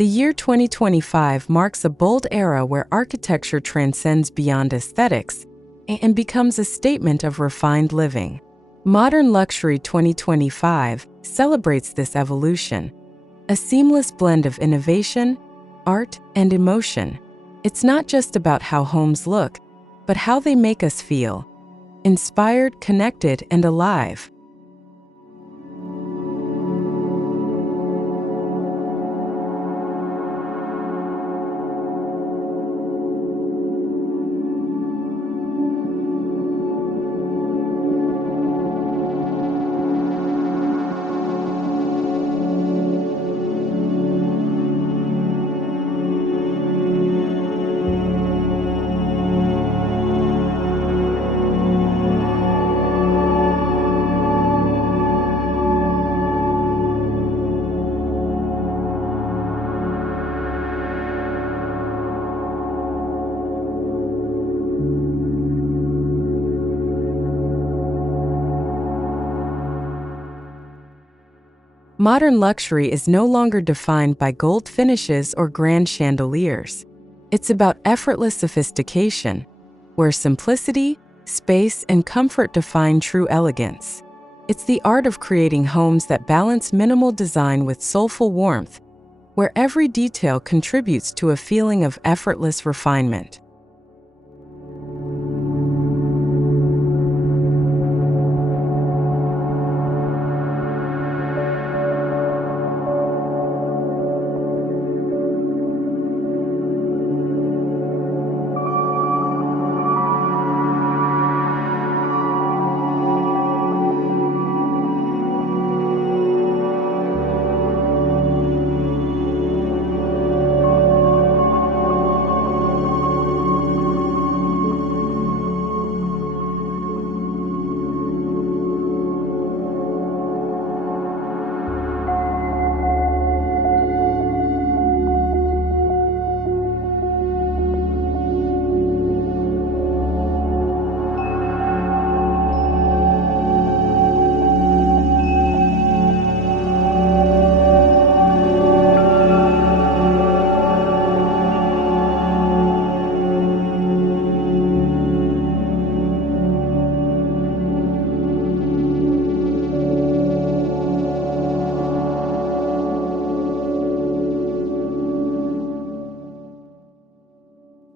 The year 2025 marks a bold era where architecture transcends beyond aesthetics and becomes a statement of refined living. Modern Luxury 2025 celebrates this evolution, a seamless blend of innovation, art, and emotion. It's not just about how homes look, but how they make us feel inspired, connected, and alive. Modern luxury is no longer defined by gold finishes or grand chandeliers. It's about effortless sophistication, where simplicity, space, and comfort define true elegance. It's the art of creating homes that balance minimal design with soulful warmth, where every detail contributes to a feeling of effortless refinement.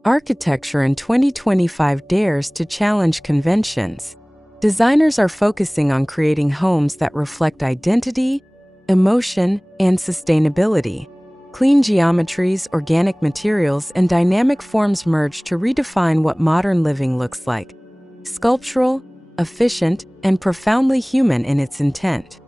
Architecture in 2025 dares to challenge conventions. Designers are focusing on creating homes that reflect identity, emotion, and sustainability. Clean geometries, organic materials, and dynamic forms merge to redefine what modern living looks like: sculptural, efficient, and profoundly human in its intent.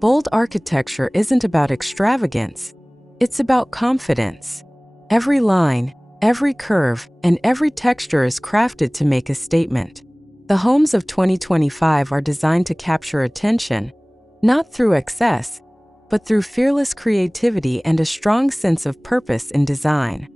Bold architecture isn't about extravagance, it's about confidence. Every line, every curve, and every texture is crafted to make a statement. The homes of 2025 are designed to capture attention, not through excess, but through fearless creativity and a strong sense of purpose in design.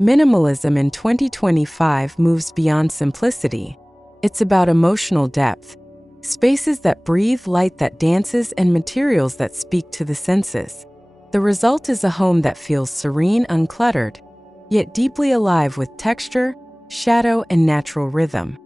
Minimalism in 2025 moves beyond simplicity. It's about emotional depth, spaces that breathe, light that dances, and materials that speak to the senses. The result is a home that feels serene, uncluttered, yet deeply alive with texture, shadow, and natural rhythm.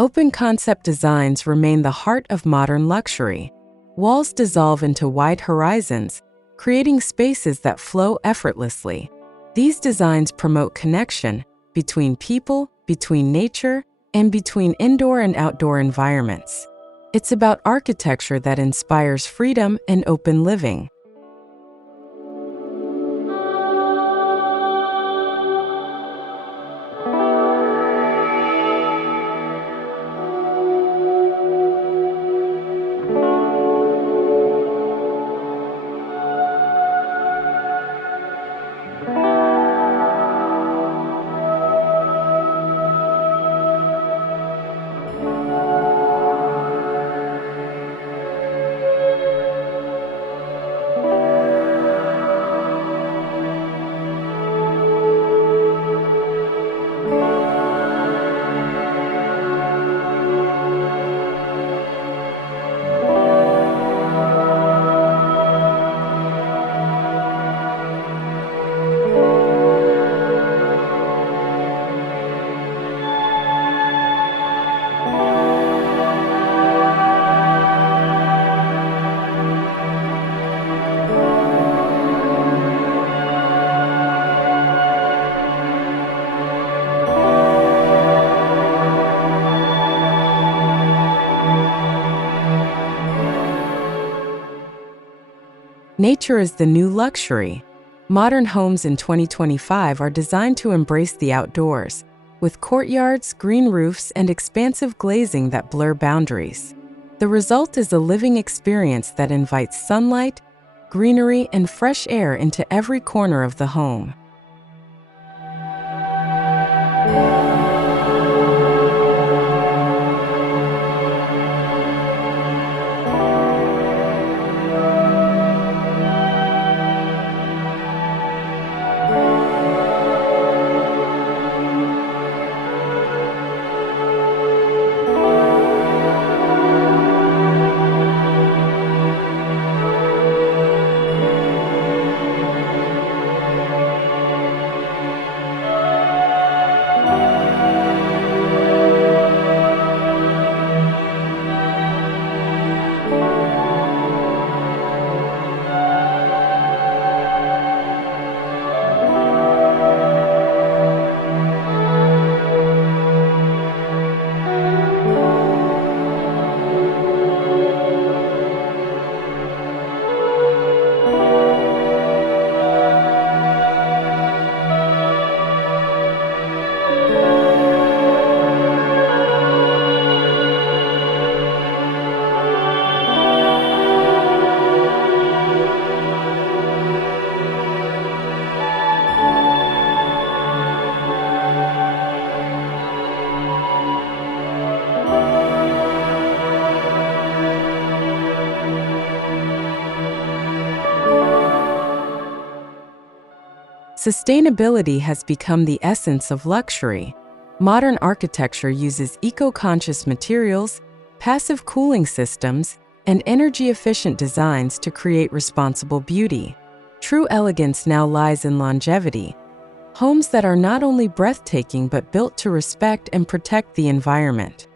Open concept designs remain the heart of modern luxury. Walls dissolve into wide horizons, creating spaces that flow effortlessly. These designs promote connection between people, between nature, and between indoor and outdoor environments. It's about architecture that inspires freedom and open living. Nature is the new luxury. Modern homes in 2025 are designed to embrace the outdoors, with courtyards, green roofs, and expansive glazing that blur boundaries. The result is a living experience that invites sunlight, greenery, and fresh air into every corner of the home. Sustainability has become the essence of luxury. Modern architecture uses eco-conscious materials, passive cooling systems, and energy-efficient designs to create responsible beauty. True elegance now lies in longevity. Homes that are not only breathtaking but built to respect and protect the environment.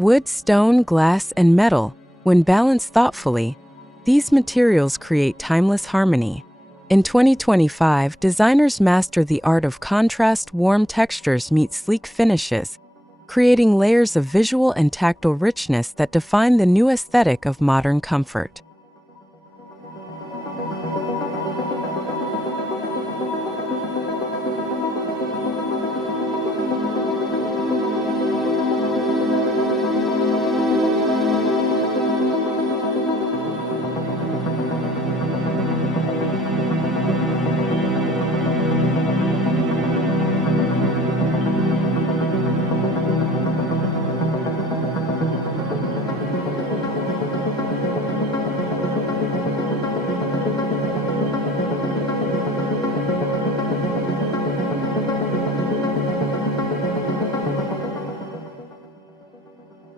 Wood, stone, glass, and metal, when balanced thoughtfully, these materials create timeless harmony. In 2025, designers master the art of contrast. Warm textures meet sleek finishes, creating layers of visual and tactile richness that define the new aesthetic of modern comfort.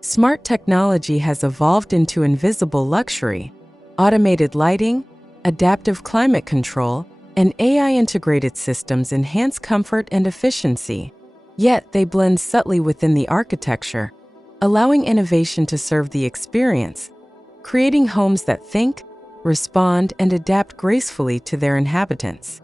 Smart technology has evolved into invisible luxury. Automated lighting, adaptive climate control, and AI-integrated systems enhance comfort and efficiency. Yet they blend subtly within the architecture, allowing innovation to serve the experience, creating homes that think, respond, and adapt gracefully to their inhabitants.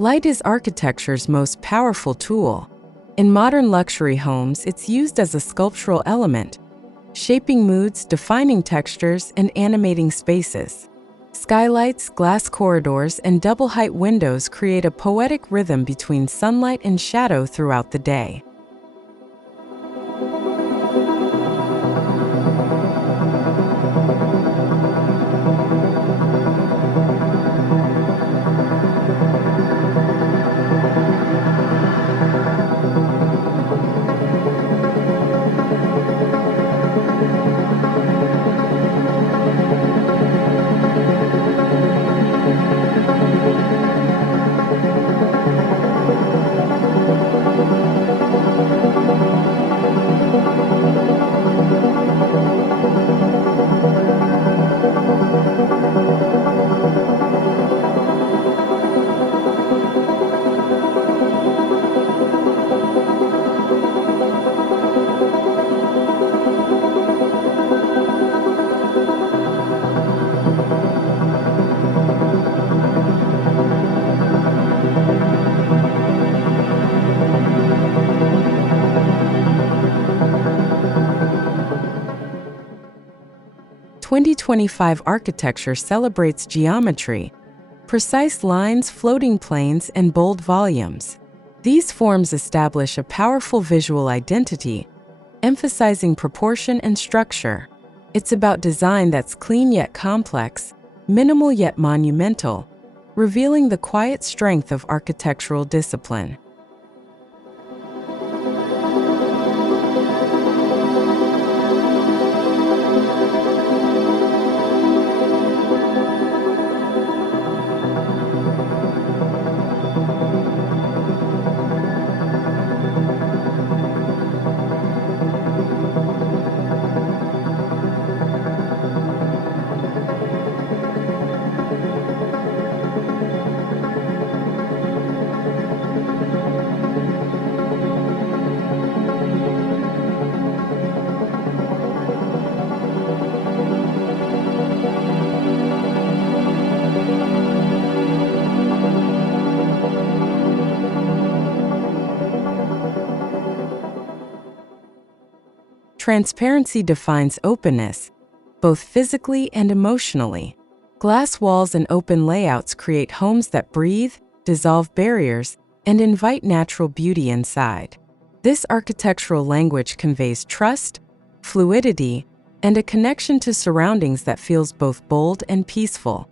Light is architecture's most powerful tool. In modern luxury homes, it's used as a sculptural element, shaping moods, defining textures, and animating spaces. Skylights, glass corridors, and double-height windows create a poetic rhythm between sunlight and shadow throughout the day. 2025 architecture celebrates geometry, precise lines, floating planes, and bold volumes. These forms establish a powerful visual identity, emphasizing proportion and structure. It's about design that's clean yet complex, minimal yet monumental, revealing the quiet strength of architectural discipline. Transparency defines openness, both physically and emotionally. Glass walls and open layouts create homes that breathe, dissolve barriers, and invite natural beauty inside. This architectural language conveys trust, fluidity, and a connection to surroundings that feels both bold and peaceful.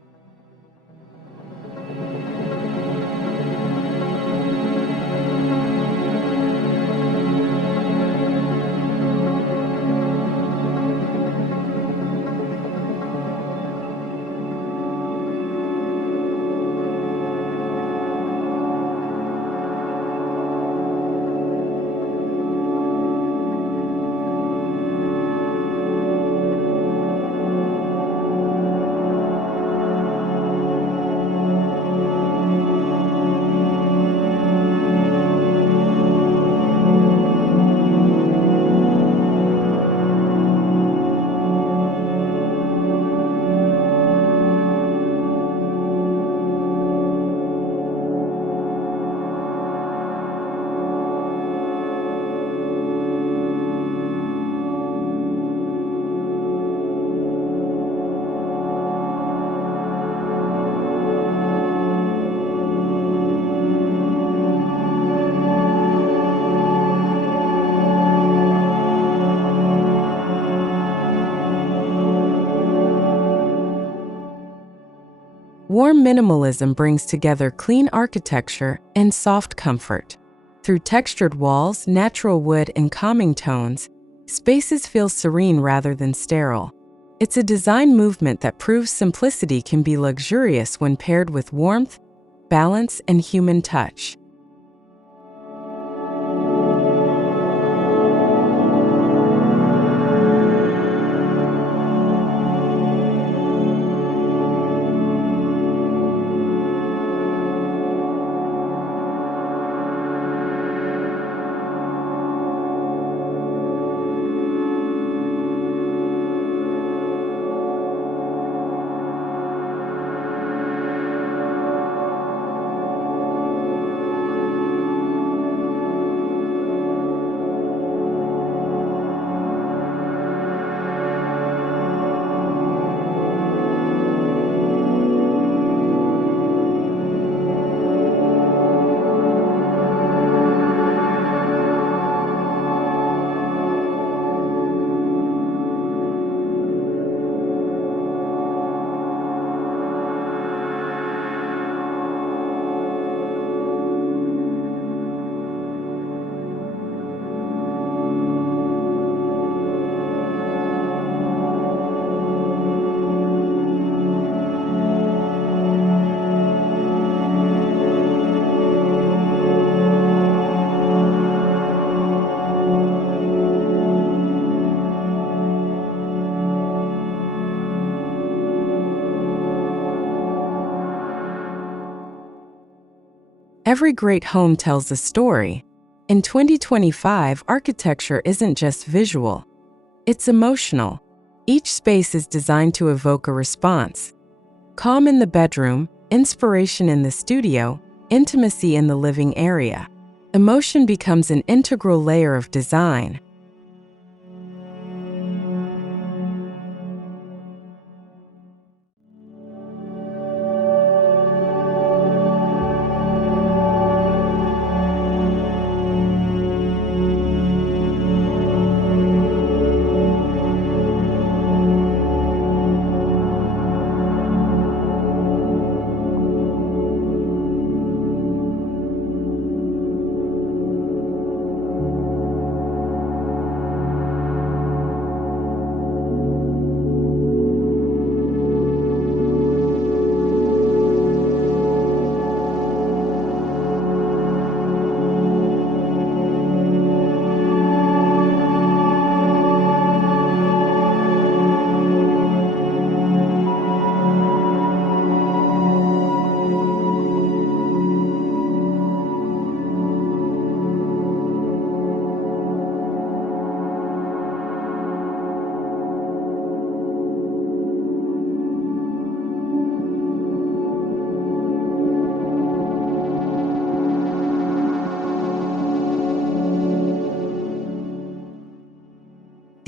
Warm minimalism brings together clean architecture and soft comfort. Through textured walls, natural wood, and calming tones, spaces feel serene rather than sterile. It's a design movement that proves simplicity can be luxurious when paired with warmth, balance, and human touch. Every great home tells a story. In 2025, architecture isn't just visual, it's emotional. Each space is designed to evoke a response. Calm in the bedroom, inspiration in the studio, intimacy in the living area. Emotion becomes an integral layer of design.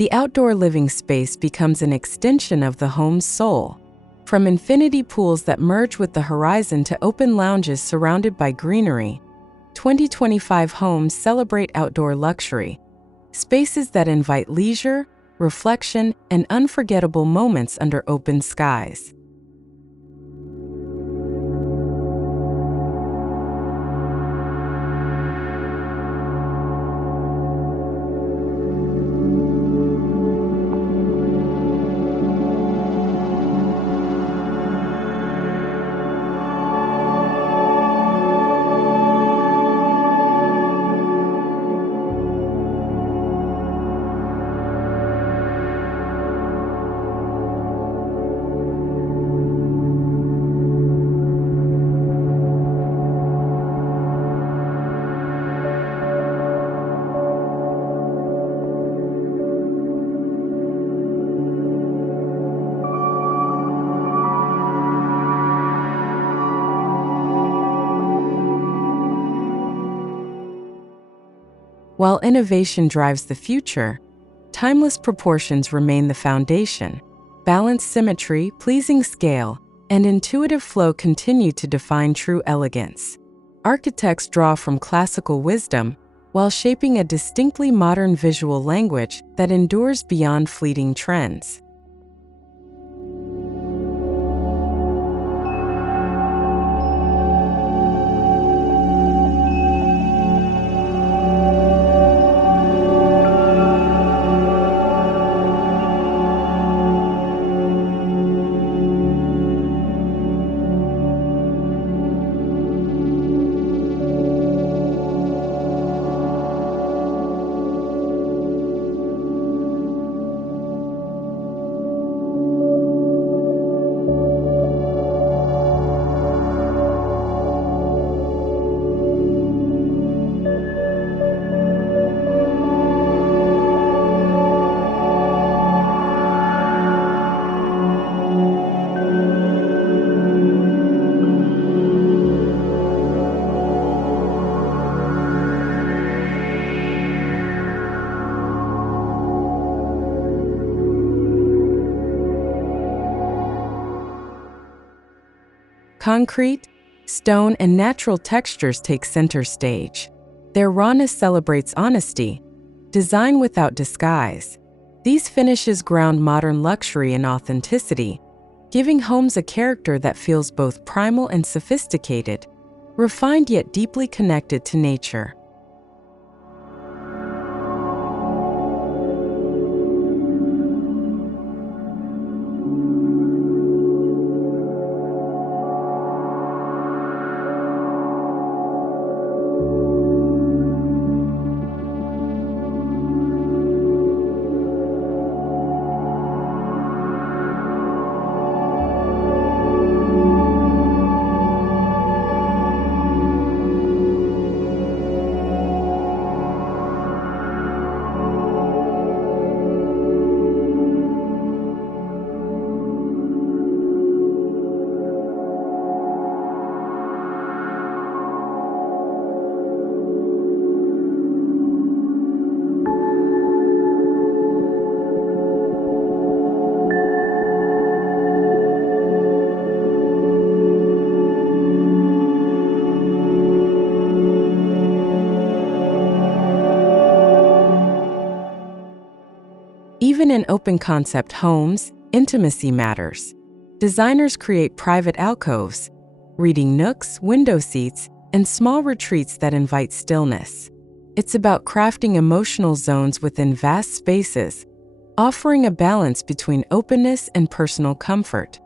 The outdoor living space becomes an extension of the home's soul. From infinity pools that merge with the horizon to open lounges surrounded by greenery, 2025 homes celebrate outdoor luxury, spaces that invite leisure, reflection, and unforgettable moments under open skies. While innovation drives the future, timeless proportions remain the foundation. Balanced symmetry, pleasing scale, and intuitive flow continue to define true elegance. Architects draw from classical wisdom while shaping a distinctly modern visual language that endures beyond fleeting trends. Concrete, stone, and natural textures take center stage. Their rawness celebrates honesty, design without disguise. These finishes ground modern luxury in authenticity, giving homes a character that feels both primal and sophisticated, refined yet deeply connected to nature. Even in open-concept homes, intimacy matters. Designers create private alcoves, reading nooks, window seats, and small retreats that invite stillness. It's about crafting emotional zones within vast spaces, offering a balance between openness and personal comfort.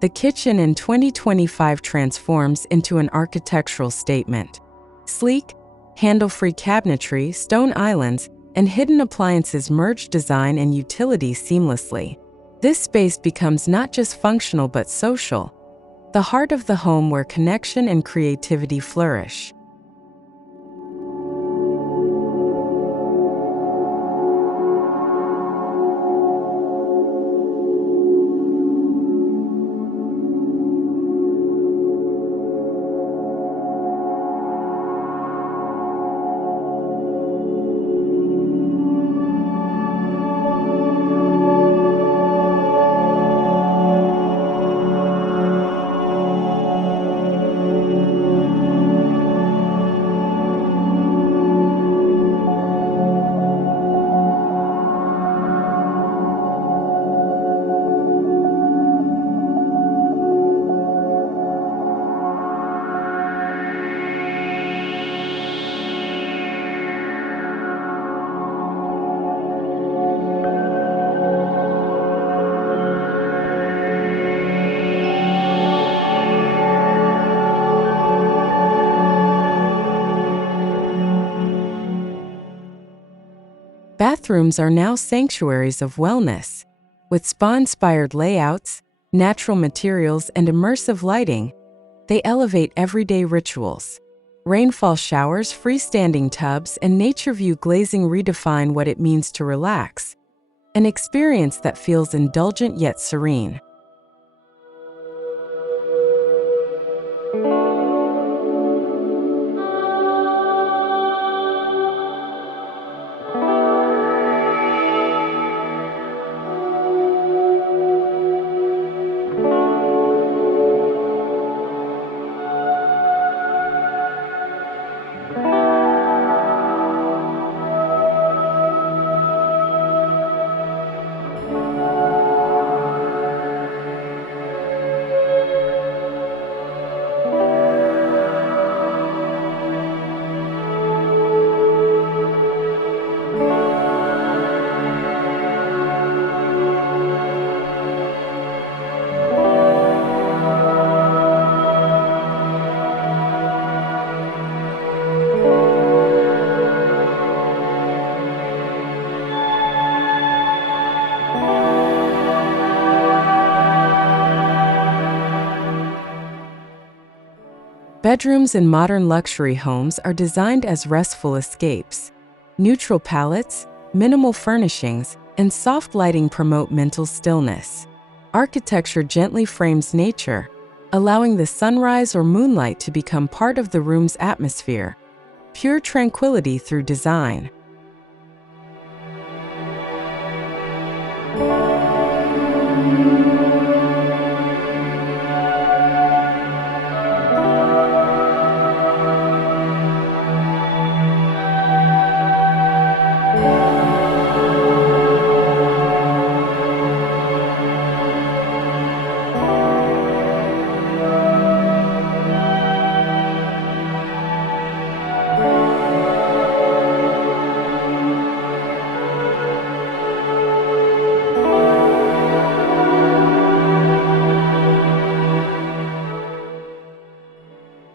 The kitchen in 2025 transforms into an architectural statement. Sleek, handle-free cabinetry, stone islands, and hidden appliances merge design and utility seamlessly. This space becomes not just functional but social, the heart of the home where connection and creativity flourish. Bathrooms are now sanctuaries of wellness. With spa-inspired layouts, natural materials, and immersive lighting, they elevate everyday rituals. Rainfall showers, freestanding tubs, and nature view glazing redefine what it means to relax, an experience that feels indulgent yet serene. Bedrooms in modern luxury homes are designed as restful escapes. Neutral palettes, minimal furnishings, and soft lighting promote mental stillness. Architecture gently frames nature, allowing the sunrise or moonlight to become part of the room's atmosphere. Pure tranquility through design.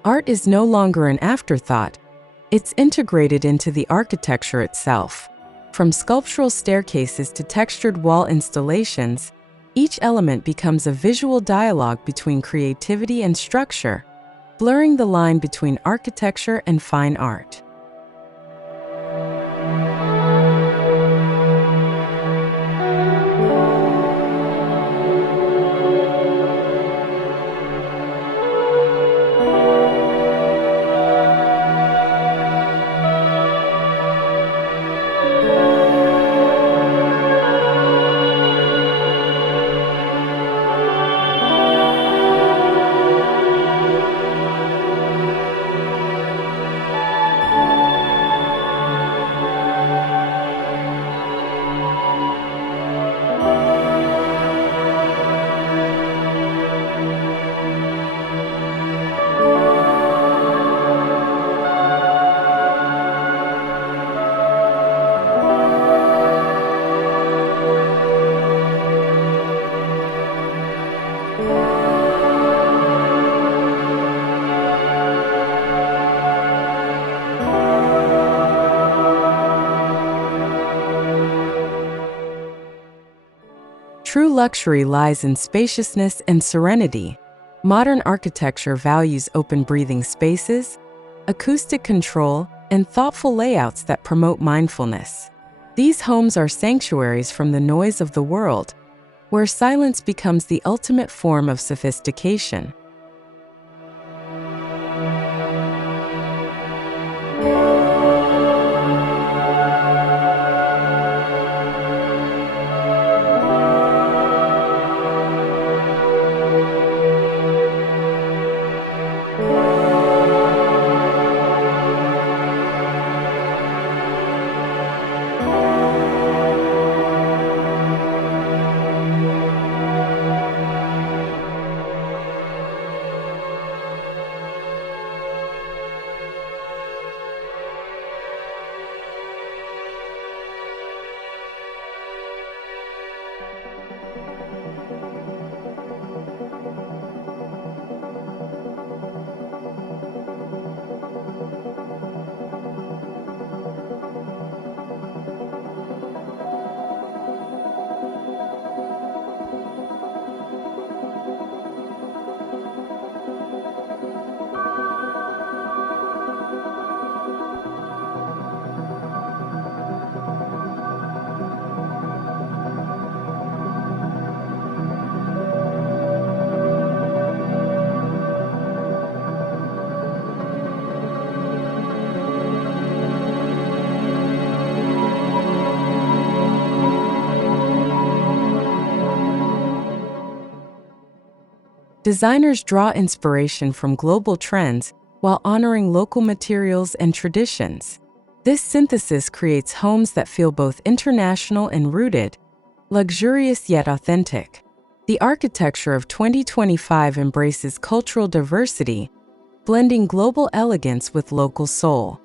Art is no longer an afterthought. It's integrated into the architecture itself. From sculptural staircases to textured wall installations, each element becomes a visual dialogue between creativity and structure, blurring the line between architecture and fine art. luxury lies in spaciousness and serenity. Modern architecture values open breathing spaces, acoustic control, and thoughtful layouts that promote mindfulness. These homes are sanctuaries from the noise of the world, where silence becomes the ultimate form of sophistication. Designers draw inspiration from global trends while honoring local materials and traditions. This synthesis creates homes that feel both international and rooted, luxurious yet authentic. The architecture of 2025 embraces cultural diversity, blending global elegance with local soul.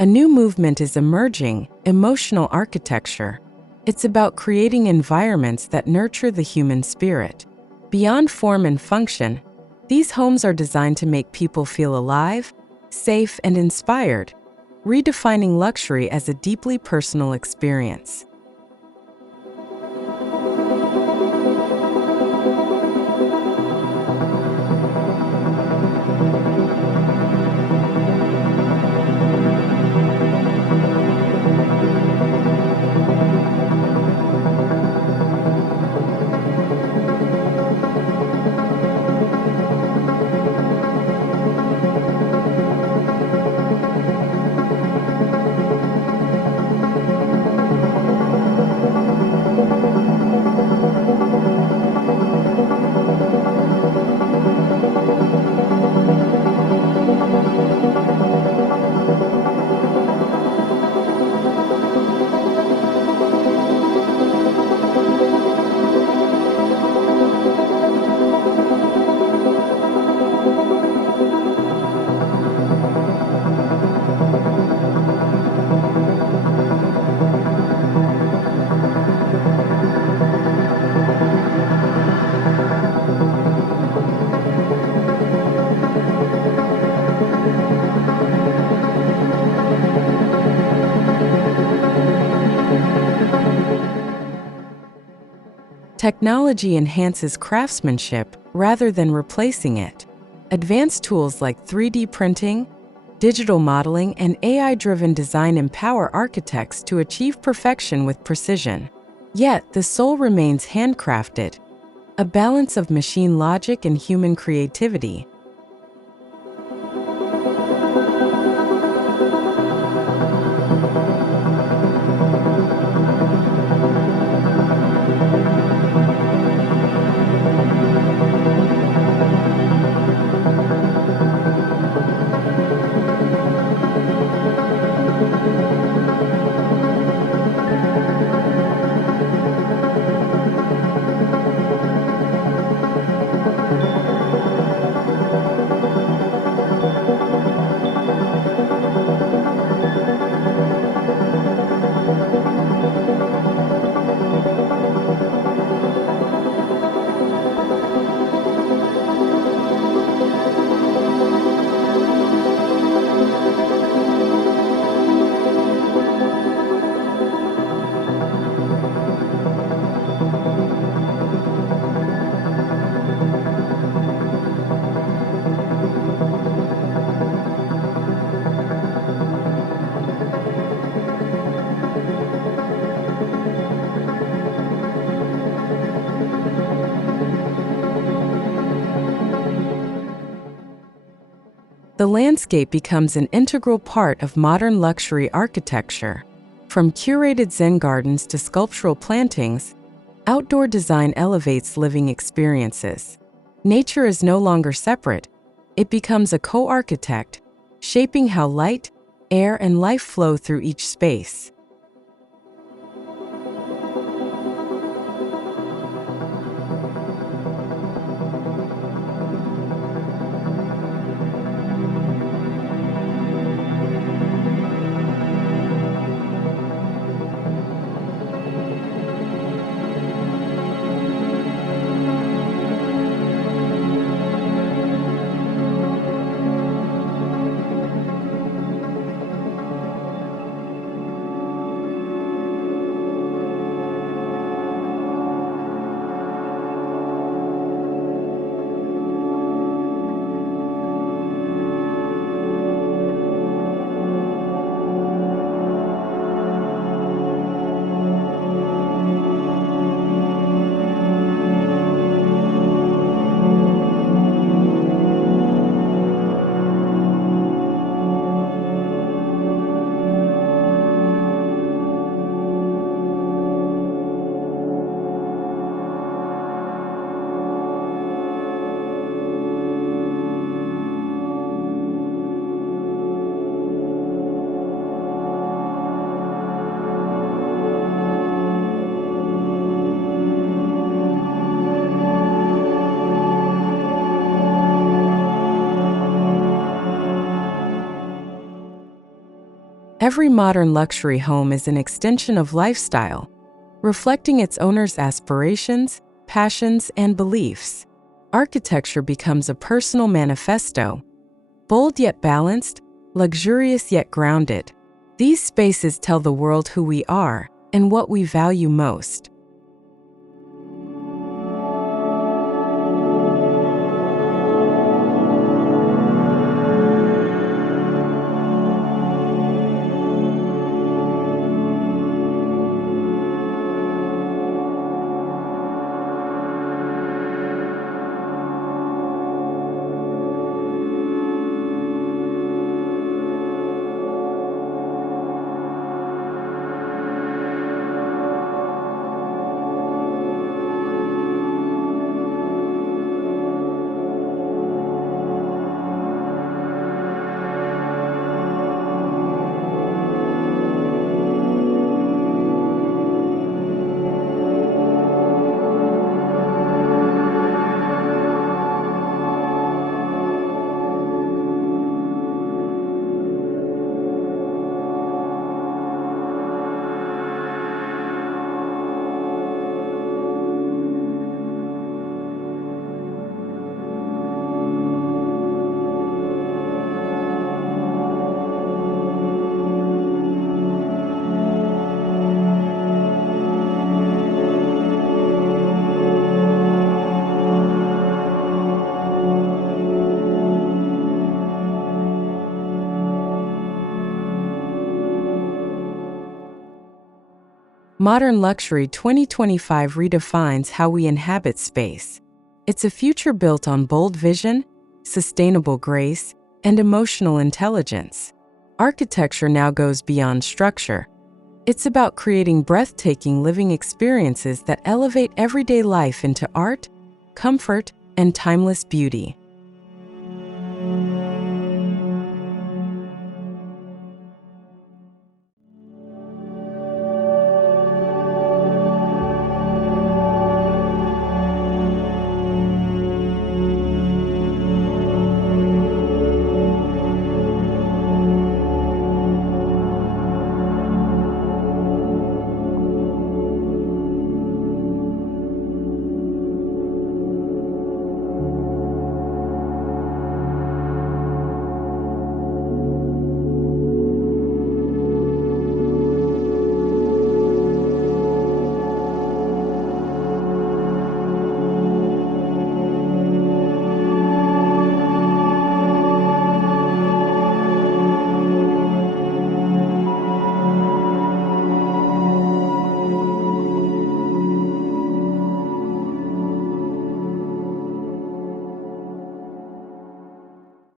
A new movement is emerging: emotional architecture. It's about creating environments that nurture the human spirit. Beyond form and function, these homes are designed to make people feel alive, safe, and inspired, redefining luxury as a deeply personal experience. Technology enhances craftsmanship rather than replacing it. Advanced tools like 3D printing, digital modeling, and AI-driven design empower architects to achieve perfection with precision. Yet, the soul remains handcrafted, a balance of machine logic and human creativity. The landscape becomes an integral part of modern luxury architecture. From curated Zen gardens to sculptural plantings, outdoor design elevates living experiences. Nature is no longer separate, it becomes a co-architect, shaping how light, air, and life flow through each space. Every modern luxury home is an extension of lifestyle, reflecting its owner's aspirations, passions, and beliefs. Architecture becomes a personal manifesto, bold yet balanced, luxurious yet grounded. These spaces tell the world who we are and what we value most. Modern Luxury 2025 redefines how we inhabit space. It's a future built on bold vision, sustainable grace, and emotional intelligence. Architecture now goes beyond structure. It's about creating breathtaking living experiences that elevate everyday life into art, comfort, and timeless beauty.